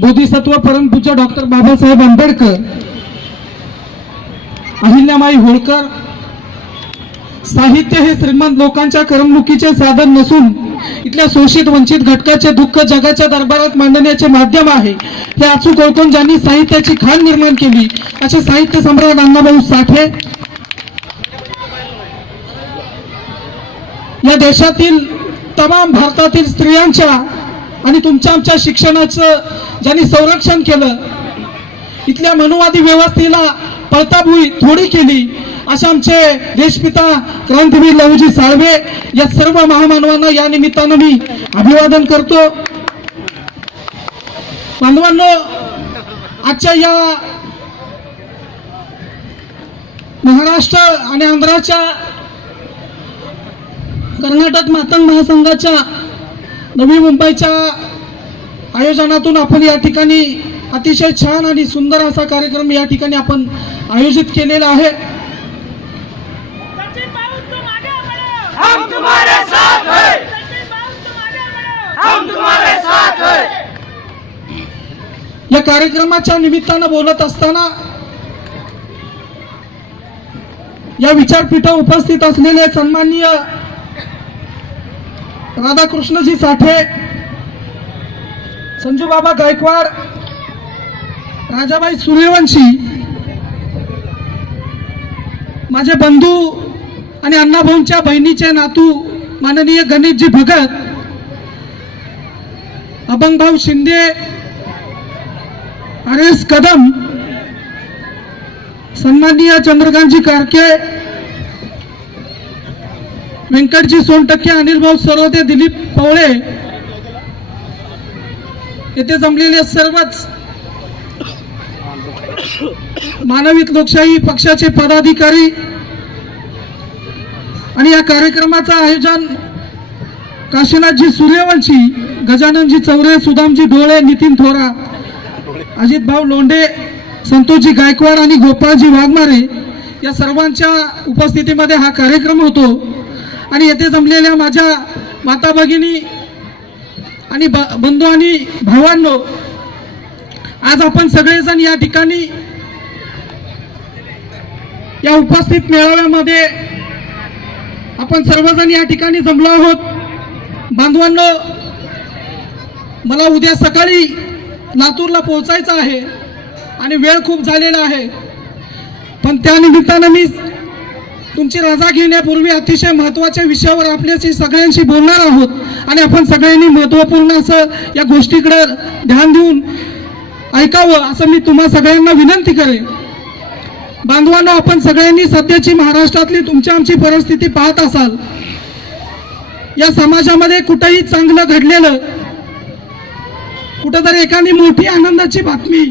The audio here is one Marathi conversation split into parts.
बोधिसत्व परमपूज्य डॉक्टर बाबासाहेब आंबेडकर अहिल्यामाई होळकर साहित्य हे श्रीमंत लोकांच्या करमणुकीचे साधन नसून इथल्या शोषित वंचित घटकाचे दुःख जगाच्या दरबारात मांडण्याचे माध्यम आहे. हे अचूक ओळखून ज्यांनी साहित्याची खाण निर्माण केली असे साहित्य सम्राट अण्णाभाऊ साठे या देशातील तमाम भारतातील स्त्रियांच्या आणि तुमच्या आमच्या शिक्षणाचं ज्यांनी संरक्षण केलं इथल्या मनुवादी व्यवस्थेला पळताभुई थोडी केली अशा आमचे देशपिता क्रांतीवीर लहूजी साळवे या सर्व महामानवांना या निमित्तानं मी अभिवादन करतो. बांधवांनो आजच्या या महाराष्ट्र आणि आंध्राच्या कर्नाटक मातंग महासंघाच्या नवी मुंबईच्या आयोजनातून आपण या ठिकाणी अतिशय छान आणि सुंदर असा कार्यक्रम या ठिकाणी आपण आयोजित केलेला आहे. हैं। हैं। या कार्यक्रमाच्या निमित्तानं बोलत असताना या विचारपीठा उपस्थित असलेले सन्माननीय राधाकृष्णजी साठे संजूबाबा गायकवाड राजाबाई सूर्यवंशी माझे बंधू आणि अण्णाभाऊंच्या बहिणीचे नातू माननीय गणेशजी भगत अभंगभाऊ शिंदे आर एस कदम सन्माननीय चंद्रकांतजी कारके व्यंकटजी सोनटक्के अनिल भाऊ सरोदे दिलीप पवळे. येथे जमलेले सर्वच. मानवित लोकशाही पक्षाचे पदाधिकारी. आणि या कार्यक्रमाचं आयोजन काशीनाथजी सूर्यवंशी गजाननजी चौरे सुदामजी डोळे नितीन थोरा अजित भाऊ लोंढे संतोषजी गायकवाड आणि गोपाळजी वाघमारे या सर्वांच्या उपस्थितीमध्ये हा कार्यक्रम होतो. आणि येथे जमलेल्या माझ्या माता भगिनी आणि बंधू आणि भावांनो आज आपण सगळेजण या ठिकाणी या उपस्थित मेळाव्यामध्ये आपण सर्वजण या ठिकाणी जमलो आहोत. बांधवांनो मला उद्या सकाळी लातूरला पोहोचायचं आहे आणि वेळ खूप झालेला आहे. पण त्या निमित्तानं मी तुमची रजा घेण्यापूर्वी अतिशय महत्त्वाच्या विषयावर आपल्याशी सगळ्यांशी बोलणार आहोत. आणि आपण सगळ्यांनी महत्त्वपूर्ण असं या गोष्टीकडे ध्यान देऊन ऐकावं असं मी तुम्हा सगळ्यांना विनंती करेन. बांधवांना आपण सगळ्यांनी सध्याची महाराष्ट्रातली तुमच्या आमची परिस्थिती पाहत असाल. या समाजामध्ये कुठंही चांगलं घडलेलं कुठंतरी एखादी मोठी आनंदाची बातमी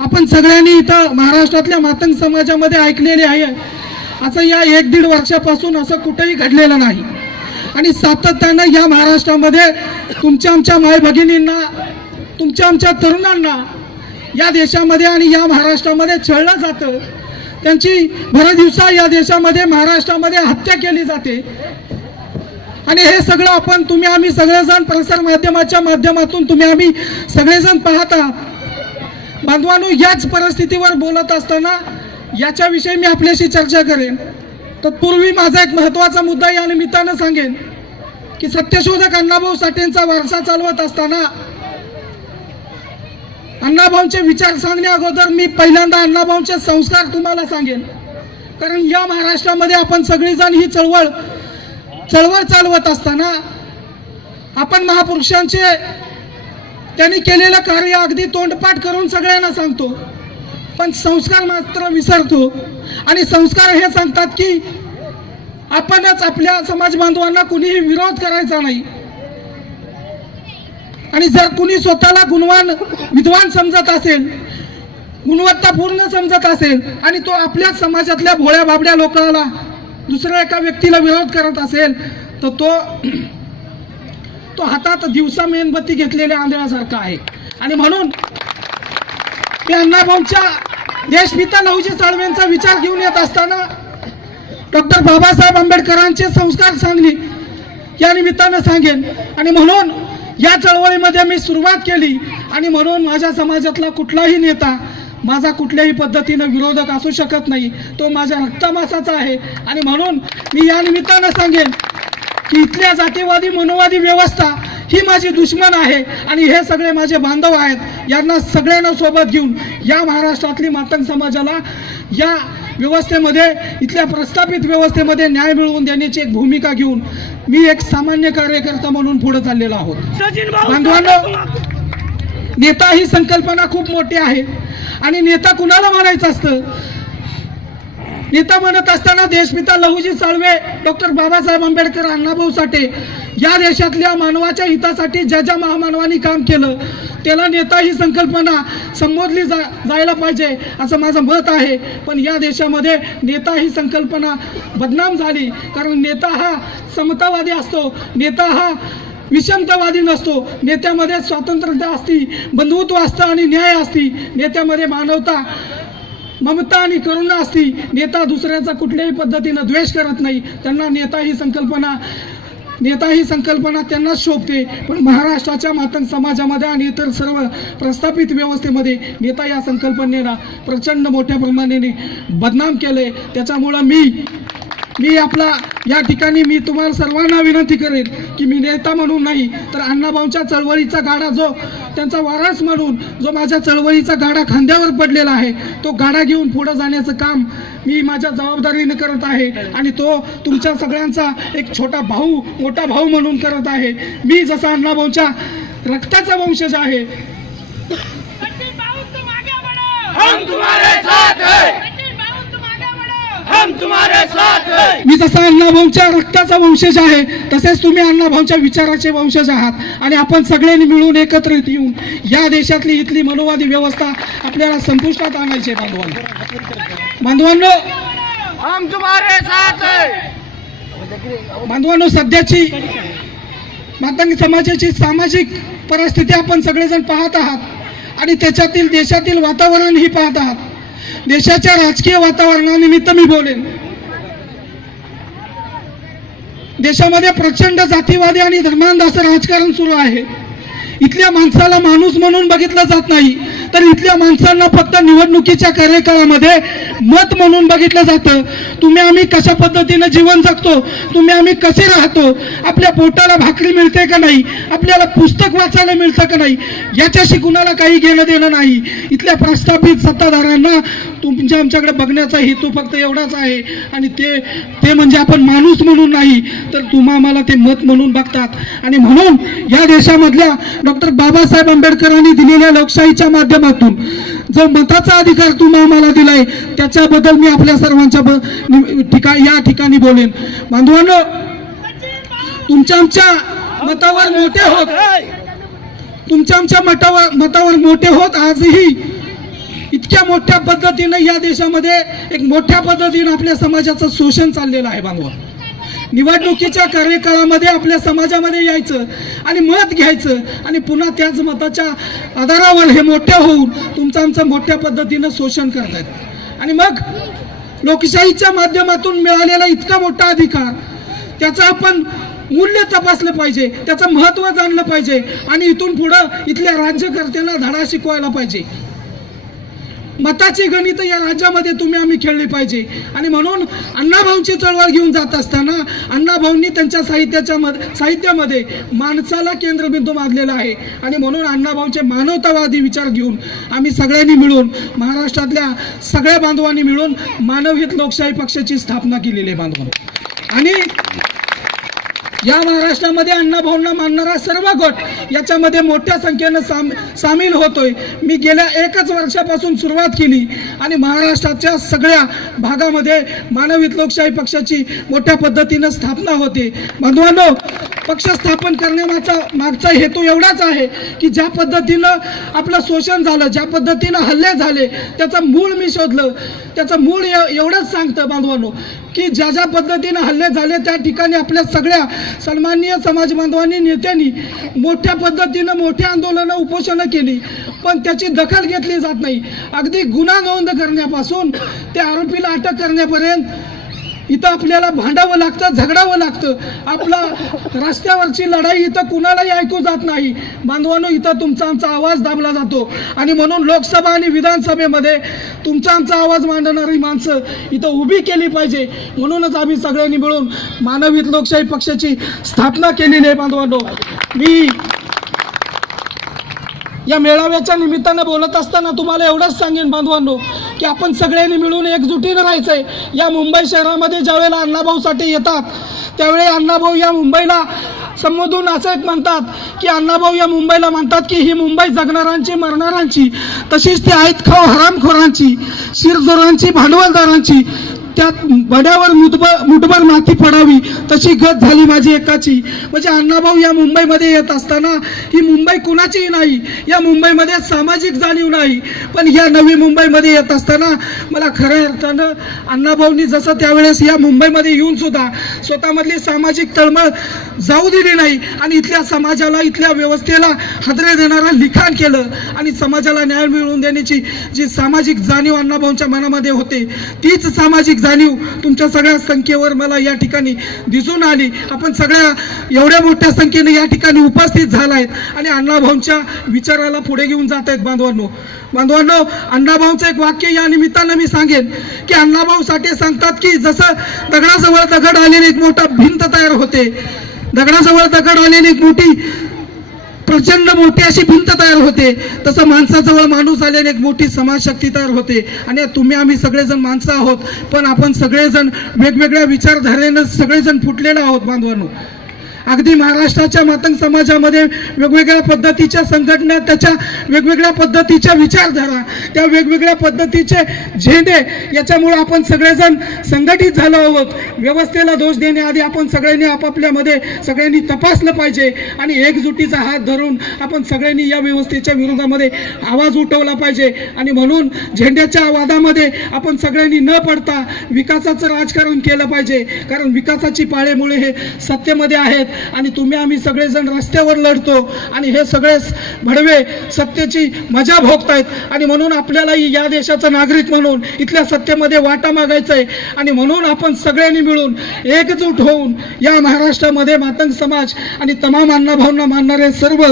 आपण सगळ्यांनी इथं महाराष्ट्रातल्या मातंग समाजामध्ये ऐकलेली आहे. असं या एक दीड वर्षापासून असं कुठंही घडलेलं नाही. आणि सातत्यानं या महाराष्ट्रामध्ये तुमच्या आमच्या माय भगिनींना तुमच्या आमच्या तरुणांना या देशामध्ये आणि या महाराष्ट्रामध्ये छळलं जातं. त्यांची भर दिवसा या देशामध्ये महाराष्ट्रामध्ये हत्या केली जाते. आणि हे सगळं आपण तुम्ही आम्ही सगळेजण प्रसार माध्यमाच्या माध्यमातून तुम्ही आम्ही सगळेजण पाहता. आहात बांधवांनो याच परिस्थितीवर बोलत असताना याच्याविषयी मी आपल्याशी चर्चा करेन. तत्पूर्वी माझा एक महत्त्वाचा मुद्दा या निमित्तानं सांगेन की सत्यशोधक अण्णाभाऊ साठेंचा वारसा चालवत असताना अण्णाभाऊंचे विचार सांगण्या अगोदर मी पहिल्यांदा अण्णाभाऊंचे संस्कार तुम्हाला सांगेन. कारण या महाराष्ट्रामध्ये आपण सगळेजण ही चळवळ चळवळ चालवत असताना आपण महापुरुषांचे त्यांनी केलेलं कार्य अगदी तोंडपाठ करून सगळ्यांना सांगतो. पण संस्कार मात्र विसरतो. आणि संस्कार हे सांगतात की आपणच आपल्या समाज बांधवांना कुणीही विरोध करायचा नाही. आणि जर कुणी स्वतःला गुणवान विद्वान समजत असेल गुणवत्तापूर्ण समजत असेल आणि तो आपल्याच समाजातल्या भोळ्या बाबड्या लोकांना दुसऱ्या एका व्यक्तीला विरोध करत असेल तर तो तो हातात दिवसा मेणबत्ती घेतलेल्या आंधळ्यासारखा आहे. आणि म्हणून की अण्णाभाऊंच्या देशपिता नवजी साळवेंचा विचार घेऊन येत असताना डॉक्टर बाबासाहेब आंबेडकरांचे संस्कार सांगली या निमित्तानं सांगेन. आणि म्हणून या चळवळीमध्ये मी सुरुवात केली. आणि म्हणून माझ्या समाजातला कुठलाही नेता माझा कुठल्याही पद्धतीनं विरोधक असू शकत नाही. तो माझ्या रक्तमासाचा आहे. आणि म्हणून मी या निमित्तानं सांगेन इथल्या जातीवादी मनोवादी व्यवस्था ही माझी दुश्मन आहे आणि हे सगळे माझे बांधव आहेत. यांना सगळ्यांना सोबत घेऊन या महाराष्ट्रातली मातंग समाजाला या व्यवस्थेमध्ये इथल्या प्रस्थापित व्यवस्थेमध्ये न्याय मिळवून देण्याची एक भूमिका घेऊन मी एक सामान्य कार्यकर्ता म्हणून पुढे चाललेलो आहोत. बांधवांनो नेता ही संकल्पना खूप मोठी आहे. आणि नेता कुणाला म्हणायचं असतं? नेता म्हणत असताना देशपिता लहुजी साळवे डॉक्टर बाबासाहेब आंबेडकर अण्णाभाऊ साठे या देशातल्या मानवाच्या हितासाठी ज्या ज्या महामानवानी काम केलं त्याला नेता ही संकल्पना संबोधली जा जायला पाहिजे असं माझं मत आहे. पण या देशामध्ये नेता ही संकल्पना बदनाम झाली कारण नेता हा समतावादी असतो नेता हा विषमतावादी नसतो. नेत्यामध्ये स्वातंत्र्यता असती बंधुत्व असतं आणि न्याय असती. नेत्यामध्ये मानवता ममता आणि करुणा असती नेता दुसऱ्याचा कुठल्याही पद्धतीनं द्वेष करत नाही. त्यांना नेता ही संकल्पना नेता ही संकल्पना त्यांनाच शोभते. पण महाराष्ट्राच्या मातंग समाजामध्ये आणि इतर सर्व प्रस्थापित व्यवस्थेमध्ये नेता या संकल्पनेला प्रचंड मोठ्या प्रमाणाने बदनाम केले त्याच्यामुळं मी मी आपला या ठिकाणी मी तुम्हाला सर्वांना विनंती करेन की मी नेता म्हणून नाही तर अण्णाभाऊंच्या चळवळीचा गाडा जो त्यांचा वारस म्हणून जो माझ्या चळवळीचा गाडा खांद्यावर पडलेला आहे तो गाडा घेऊन पुढे जाण्याचं काम मी माझ्या जबाबदारीने करत आहे आणि तो तुमच्या सगळ्यांचा एक छोटा भाऊ मोठा भाऊ म्हणून करत आहे. मी जसा अण्णाभाऊंच्या रक्ताचा वंशज आहे. मी जसा अण्णाभाऊंच्या रक्ताचा वंशज आहे तसेच तुम्ही अण्णाभाऊंच्या विचाराचे वंशज आहात. आणि आपण सगळ्यांनी मिळून एकत्रित येऊन या देशातली इथली मनोवादी व्यवस्था आपल्याला संपुष्टात आणायची बांधवांनो. बांधवांनो बांधवांनो सध्याची मातंग समाजाची सामाजिक परिस्थिती आपण सगळेजण पाहत आहात. आणि त्याच्यातील देशातील वातावरण ही पाहत आहात. देशाच्या राजकीय वातावरणानिमित्त मी बोलेन. देशामध्ये प्रचंड जातीवादी आणि धर्मांध असं राजकारण सुरू आहे. इथल्या माणसाला माणूस म्हणून बघितलं जात नाही तर इथल्या माणसांना फक्त निवडणुकीच्या कार्यकाळामध्ये मत म्हणून बघितलं जातं. तुम्ही आम्ही कशा पद्धतीनं जीवन जगतो? तुम्ही आम्ही कसे राहतो? आपल्या पोटाला भाकरी मिळते का नाही? आपल्याला पुस्तक वाचायला मिळतं का नाही? याच्याशी कुणाला काही घेणं देणं नाही. इथल्या प्रस्थापित सत्ताधाऱ्यांना तुमच्या आमच्याकडे बघण्याचा हेतू फक्त एवढाच आहे. आणि ते ते म्हणजे आपण माणूस म्हणून नाही तर तुम्हा आम्हाला ते मत म्हणून बघतात. आणि म्हणून या देशामधल्या डॉक्टर बाबासाहेब आंबेडकरांनी दिलेल्या लोकशाहीच्या माध्यमातून जो मताचा अधिकार तुम्हा आम्हाला दिलाय त्याच्याबद्दल मी आपल्या सर्वांच्या ब- ठिका या ठिकाणी बोलेन. बांधवांनो तुमच्या आमच्या मतावर मोठे होत. तुमच्या आमच्या मतावर मतावर मोठे होत आजही. इतक्या मोठ्या पद्धतीनं या देशामध्ये एक मोठ्या पद्धतीनं आपल्या समाजाचं शोषण चाललेलं आहे बांधवा. निवडणुकीच्या कार्यकाळामध्ये आपल्या समाजामध्ये यायचं आणि मत घ्यायचं आणि पुन्हा त्याच मताच्या आधारावर हे मोठ्या होऊन तुमचं आमचं मोठ्या पद्धतीनं शोषण करतात आणि मग लोकशाहीच्या माध्यमातून मिळालेला इतका मोठा अधिकार त्याचं आपण मूल्य तपासलं पाहिजे त्याचं महत्त्व जाणलं पाहिजे आणि इथून पुढं इथल्या राज्यकर्त्यांना धडा शिकवायला पाहिजे. मताची गणित या राज्यामध्ये तुम्ही आम्ही खेळली पाहिजे. आणि म्हणून अण्णाभाऊंची चळवळ घेऊन जात असताना अण्णाभाऊंनी त्यांच्या साहित्याच्या मध साहित्यामध्ये माणसाला केंद्रबिंदू मानलेला आहे. आणि म्हणून अण्णाभाऊंचे मानवतावादी विचार घेऊन आम्ही सगळ्यांनी मिळून महाराष्ट्रातल्या सगळ्या बांधवांनी मिळून मानवहित लोकशाही पक्षाची स्थापना केलेली आहे बांधवांनी. आणि या महाराष्ट्रामध्ये अण्णाभाऊंना मानणारा सर्व गट याच्यामध्ये मोठ्या संख्येनं साम सामील होतोय. मी गेल्या एकच वर्षापासून सुरुवात केली आणि महाराष्ट्राच्या सगळ्या भागामध्ये मानवित लोकशाही पक्षाची मोठ्या पद्धतीनं स्थापना होते. बंधवांनो पक्ष स्थापन करण्यामागचा मागचा हेतू एवढाच आहे की ज्या पद्धतीनं आपलं शोषण झालं ज्या पद्धतीनं हल्ले झाले त्याचं मूळ मी शोधलं. त्याचं मूळ एवढंच सांगतं बांधवांनो की ज्या ज्या पद्धतीनं हल्ले झाले त्या ठिकाणी आपल्या सगळ्या सन्माननीय समाज बांधवांनी नेत्यांनी मोठ्या पद्धतीनं मोठ्या आंदोलनं उपोषणं केली. पण त्याची दखल घेतली जात नाही. अगदी गुन्हा नोंद करण्यापासून त्या आरोपीला अटक करण्यापर्यंत इथं आपल्याला भांडावं लागतं झगडावं लागतं. आपला रस्त्यावरची लढाई इथं कुणालाही ऐकू जात नाही. बांधवांनो इथं तुमचा आमचा आवाज दाबला जातो. आणि म्हणून लोकसभा आणि विधानसभेमध्ये तुमचा आमचा आवाज मांडणारी माणसं इथं उभी केली पाहिजे. म्हणूनच आम्ही सगळ्यांनी मिळून मानवित लोकशाही पक्षाची स्थापना केलेली आहे बांधवांनो. मी या मेळाव्याच्या निमित्तानं बोलत असताना तुम्हाला एवढंच सांगेन बांधवांनो की आपण सगळ्यांनी मिळून एकजुटीनं राहायचं आहे या मुंबई शहरामध्ये ज्यावेळेला अण्णाभाऊसाठी येतात त्यावेळी अण्णाभाऊ या मुंबईला संबोधून असं एक म्हणतात की अण्णाभाऊ या मुंबईला म्हणतात की ही मुंबई जगणाऱ्यांची मरणाऱ्यांची तशीच ती आहेत खाऊ हरामखोरांची शिरजोरांची भांडवलदारांची त्यात वड्यावर मुठभर मुठभर माती पडावी तशी गत झाली माझी एकाची. म्हणजे अण्णाभाऊ या मुंबईमध्ये येत असताना ही मुंबई कुणाचीही नाही या मुंबईमध्ये सामाजिक जाणीव नाही. पण या नवी मुंबईमध्ये येत असताना मला खऱ्या अर्थानं अण्णाभाऊंनी जसं त्यावेळेस या मुंबईमध्ये येऊन सुद्धा स्वतःमधली सामाजिक तळमळ जाऊ दिली नाही आणि इथल्या समाजाला इथल्या व्यवस्थेला हादरे देणारं लिखाण केलं आणि समाजाला न्याय मिळवून देण्याची जी सामाजिक जाणीव अण्णाभाऊंच्या मनामध्ये होते तीच सामाजिक जाणीव तुमच्या सगळ्या संख्येवर मला या ठिकाणी दिसून आली. आपण सगळ्या एवढ्या मोठ्या संख्येने या ठिकाणी उपस्थित झालायत आणि अण्णाभाऊंच्या विचाराला पुढे घेऊन जात आहेत बांधवांनो. बांधवांनो अण्णाभाऊंचं एक वाक्य या निमित्तानं मी सांगेन की अण्णाभाऊ साठे सांगतात की जसं दगडाजवळ दगड आलेली एक मोठा भिंत तयार होते दगडाजवळ दगड आलेली एक मोठी प्रचंड मोठी अशी भिंत तयार होते. तसं माणसाजवळ माणूस आल्याने एक मोठी समाजशक्ती तयार होते. आणि तुम्ही आम्ही सगळेजण माणसं आहोत. पण आपण सगळेजण वेगवेगळ्या विचारधारेनं सगळेजण फुटलेलो आहोत बांधवांनो. अगदी महाराष्ट्राच्या मातंग समाजामध्ये वेगवेगळ्या पद्धतीच्या संघटना त्याच्या वेगवेगळ्या पद्धतीच्या विचारधारा त्या वेगवेगळ्या पद्धतीचे झेंडे याच्यामुळे आपण सगळेजण संघटित झालो आहोत. व्यवस्थेला दोष देण्याआधी आपण सगळ्यांनी आपापल्यामध्ये सगळ्यांनी तपासलं पाहिजे आणि एकजुटीचा हात धरून आपण सगळ्यांनी या व्यवस्थेच्या विरोधामध्ये आवाज उठवला पाहिजे. आणि म्हणून झेंड्याच्या वादामध्ये आपण सगळ्यांनी न पडता विकासाचं राजकारण केलं पाहिजे. कारण विकासाची पाळेमुळे हे सत्तेमध्ये आहेत. आणि तुम्ही आम्ही सगळेजण रस्त्यावर लढतो आणि हे सगळे भडवे सत्तेची मजा भोगतायत. आणि म्हणून आपल्यालाही या देशाचं नागरिक म्हणून इथल्या सत्तेमध्ये वाटा मागायचा आहे आणि म्हणून आपण सगळ्यांनी मिळून एकजूट होऊन या महाराष्ट्रामध्ये मातंग समाज आणि तमाम अण्णाभावना मानणारे सर्व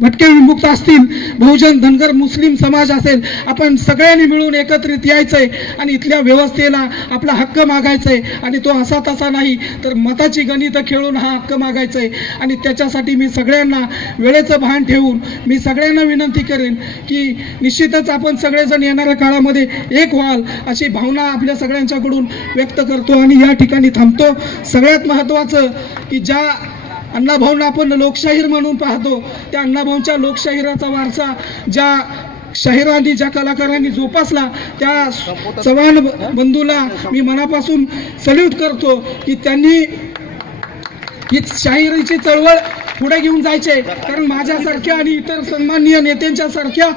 भटके विमुक्त असतील बहुजन धनगर मुस्लिम समाज असेल आपण सगळ्यांनी मिळून एकत्रित यायचंय आणि इथल्या व्यवस्थेला आपला हक्क मागायचा आहे आणि तो असा तसा नाही तर मताची गणितं खेळून हा हक्क मागायचा. आहे आणि त्याच्यासाठी मी सगळ्यांना वेळेचं भान ठेवून मी सगळ्यांना विनंती करेन की निश्चितच आपण सगळेजण येणाऱ्या काळामध्ये एक व्हाल अशी भावना आपल्या सगळ्यांच्याकडून व्यक्त करतो आणि या ठिकाणी थांबतो. सगळ्यात महत्त्वाचं की ज्या अण्णाभाऊंना आपण लोकशाहीर म्हणून पाहतो त्या अण्णाभाऊंच्या लोकशाहिराचा वारसा ज्या शाहिरांनी ज्या कलाकारांनी जोपासला त्या चव्हाण बंधूला मी मनापासून सल्यूट करतो की त्यांनी ही शाहिरीची चळवळ पुढे घेऊन जायचे. कारण माझ्यासारख्या आणि इतर सन्माननीय नेत्यांच्या सारख्या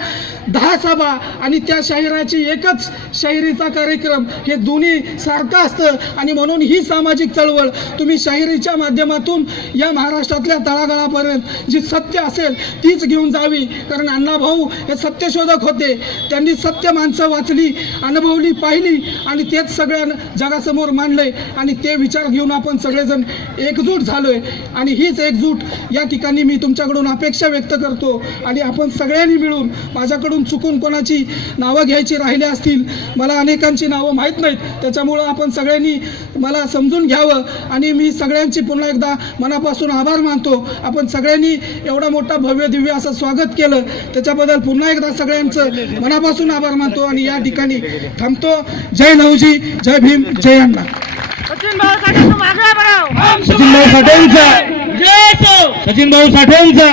दहा सभा आणि त्या शाहिराची एकच शाहिरीचा कार्यक्रम हे दोन्ही सारखं असतं. आणि म्हणून ही सामाजिक चळवळ तुम्ही शाहिरीच्या माध्यमातून या महाराष्ट्रातल्या तळागाळापर्यंत जी सत्य असेल तीच घेऊन जावी. कारण अण्णाभाऊ हे सत्यशोधक होते. त्यांनी सत्य माणसं वाचली अनुभवली पाहिली आणि तेच सगळ्या जगासमोर मांडले आणि ते विचार घेऊन आपण सगळेजण एकजूट झालोय. आणि हीच एकजूट या ठिकाणी मी तुमच्याकडून अपेक्षा व्यक्त करतो आणि आपण सगळ्यांनी मिळून माझ्याकडून चुकून कोणाची नावं घ्यायची राहिले असतील मला अनेकांची नावं माहीत नाहीत. त्याच्यामुळं आपण सगळ्यांनी मला समजून घ्यावं आणि मी सगळ्यांची पुन्हा एकदा मनापासून आभार मानतो. आपण सगळ्यांनी एवढा मोठा भव्य दिव्य असं स्वागत केलं. त्याच्याबद्दल पुन्हा एकदा सगळ्यांचं मनापासून आभार मानतो आणि या ठिकाणी थांबतो. जय नवजी जय भीम जय अण्णा. सचिन भाऊ साठेंचा सचिन भाऊ साठेंचा.